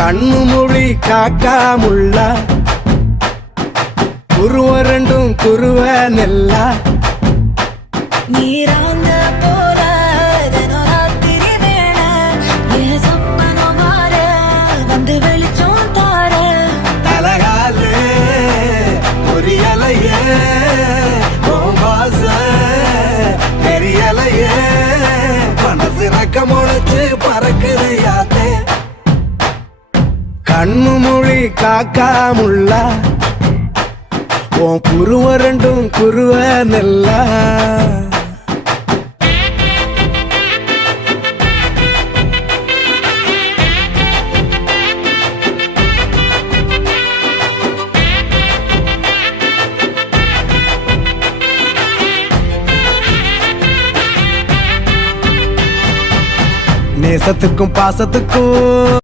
கண்ணு மொழி காக்காமுள்ள குருவ ரெண்டும் குருவ நெல்லா நீராங்க போல தினராத்திரி வேண என் சொப்பனம் மாற வந்து வெளிச்சம் தார தலகாலே பொரியலையே வாச பெரியலையே மனசு ரக்க முளைச்சு பறக்குது யாத்தே கண்ணு மொழி காக்காமுள்ள உன் குருவ ரெண்டும் குருவ நெல்லா நேசத்துக்கும் பாசத்துக்கும்